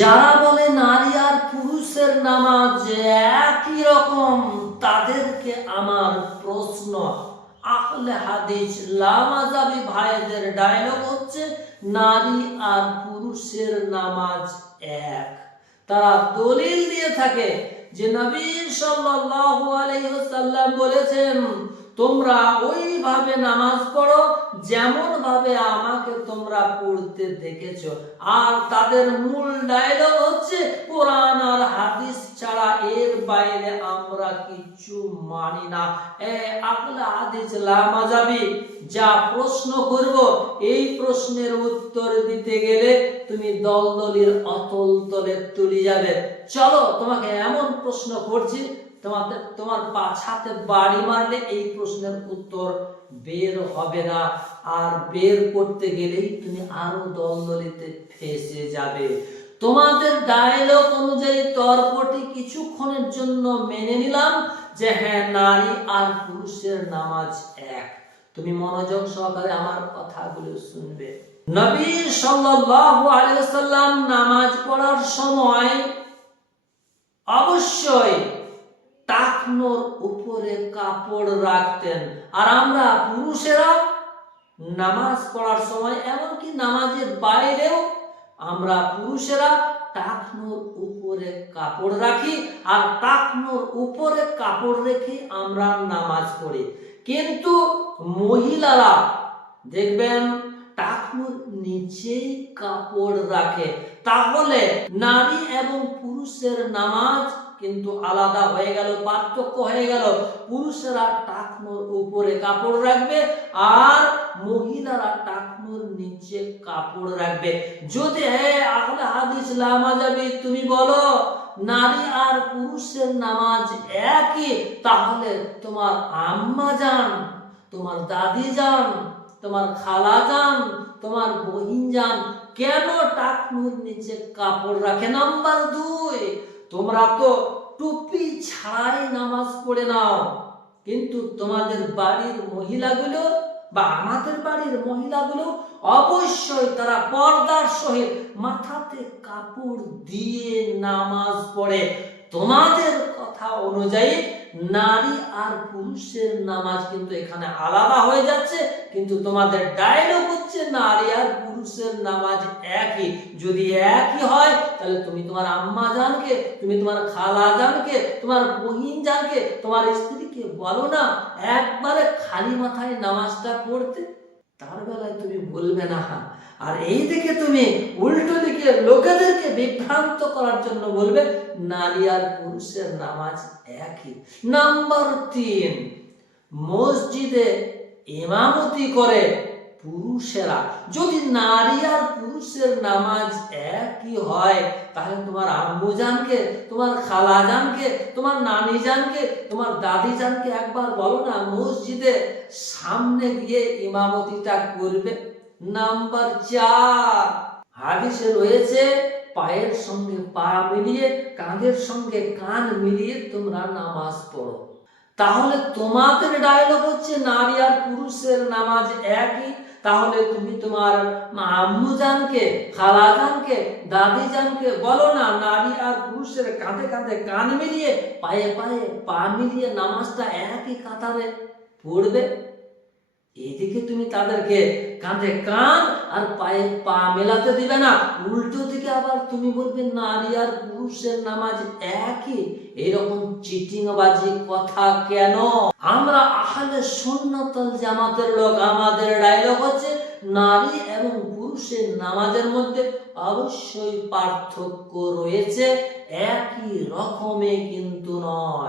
যারা বলে নারী আর পুরুষের নামাজ একই রকম, তাদেরকে আমার প্রশ্ন, আহলে হাদিস লামাযাবি ভাইদের ডায়লগ হচ্ছে নারী আর পুরুষের নামাজ এক। তারা দলিল দিয়ে থাকে যে নবী সাল্লাল্লাহু আলাইহি ওয়াসাল্লাম বলেছেন, তোমরা ওইভাবে নামাজ পড়ো যেমন ভাবে আমাকে তোমরা পড়তে দেখেছো। আর তাদের মূল ডায়লগ হচ্ছে কোরআন আর হাদিস ছাড়া এর বাইরে আমরা কিছু মানি না। আহলে হাদিস লামাযাবি যা প্রশ্ন করব, এই প্রশ্নের উত্তর দিতে গেলে তুমি দলদলির অতল তলে তুলে যাবে। চলো তোমাকে এমন প্রশ্ন করছি, তোমার পাছাতে বাড়ি মারলে এই প্রশ্নের উত্তর বের হবে না, আর বের করতে গেলেই তুমি আরো দলদলিতে ফেসে যাবে। তোমাদের ডায়লগ অনুযায়ী তর্কটি কিছুক্ষণের জন্য মেনে নিলাম যে হ্যাঁ, নারী আর পুরুষের নামাজ এক। তুমি মনোযোগ সহকারে আমার কথাগুলো শুনবে। নবী সাল্লাল্লাহু আলাইহি ওয়াসাল্লাম নামাজ পড়ার সময় অবশ্যই টাকনোর উপরে কাপড় রাখতেন। আর আমরা পুরুষেরা নামাজ পড়ার সময়, এমনকি নামাজের বাইরেও আমরা পুরুষেরা টাকনোর উপরে কাপড় রাখি, আর টাকনোর উপরে কাপড় রেখে আমরা নামাজ পড়ি। কিন্তু মহিলারা দেখবেন টাকনোর নিচেই কাপড় রাখে। তাহলে নারী এবং পুরুষের নামাজ কিন্তু আলাদা হয়ে গেল, পার্থক্য হয়ে গেল। পুরুষেরা টাকনোর উপরে কাপড় রাখবে আর মহিলারা টাকনোর নিচে কাপড় রাখবে। যদি আহলে হাদিস লামাযাবি তুমি বলো নারী আর পুরুষের নামাজ একই, তাহলে তোমার আম্মা জান, তোমার দাদি জান, তোমার খালা জান, তোমার বহিন জান কেন টাকনুর নিচে কাপড় রাখে? নাম্বার 2, তোমরা তো টুপি ছাড়াই নামাজ পড়ে নাও, কিন্তু তোমাদের বাড়ির মহিলাগুলো বা আমাদের বাড়ির মহিলাগুলো অবশ্যই তারা পর্দার সহিত মাথাতে কাপড় দিয়ে নামাজ পড়ে। তোমাদের কথা অনুযায়ী নারী আর পুরুষের নামাজ কিন্তু এখানে আলাদা হয়ে যাচ্ছে, কিন্তু তোমাদের ডায়লগ হচ্ছে নারী আর পুরুষের নামাজ একই। যদি একই হয় তাহলে তুমি তোমার আম্মা জানকে, তুমি তোমার খালা জানকে, তোমার বহিন জানকে, তোমার স্ত্রীকে বলো না একবারে খালি মাথায় নামাজটা পড়তে। তার বেলায় তুমি বলবে না। আর এই দিকে তুমি উল্টো দিকে লোকেদেরকে বিভ্রান্ত করার জন্য বলবে নারী আর পুরুষের নামাজ একই। নাম্বার 3, মসজিদে ইমামতি করে পুরুষেরা। যদি নারী আর পুরুষের নামাজ একই হয় তাহলে তোমার আম্মু জানকে, তোমার খালা জানকে, তোমার নানি জানকে, তোমার দাদি জানকে একবার বলো না মসজিদে সামনে গিয়ে ইমামতিটা করবে। নাম্বার 4, হাদিসে রয়েছে পায়ের সঙ্গে পা মিলিয়ে, কাঁধের সঙ্গে কান মিলিয়ে তোমরা নামাজ পড়ো। তাহলে তোমাদের ডায়লগ হচ্ছে নারী আর পুরুষের নামাজ একই। তাহলে তুমি তোমার আম্মু জানকে, খালা জানকে, দাদি জানকে বলো না নারী আর পুরুষের কাঁধে কাঁধে কান মিলিয়ে, পায়ে পায়ে পা মিলিয়ে নামাজটা একই কাতারে পড়বে। এদিকে তুমি তাদেরকে কাঁধে কান আর পায়ে পা মেলাতে দিবে না, উল্টো দিকে আবার তুমি বলবে নারী আর পুরুষের নামাজ একই। এরকম চিটিংবাজি কথা কেন? আমরা আহলে সুন্নাত ওয়াল জামাতের লোক, আমাদের ডায়লগ হচ্ছে নারী এবং পুরুষের নামাজের মধ্যে অবশ্যই পার্থক্য রয়েছে, একই রকমে কিন্তু নয়।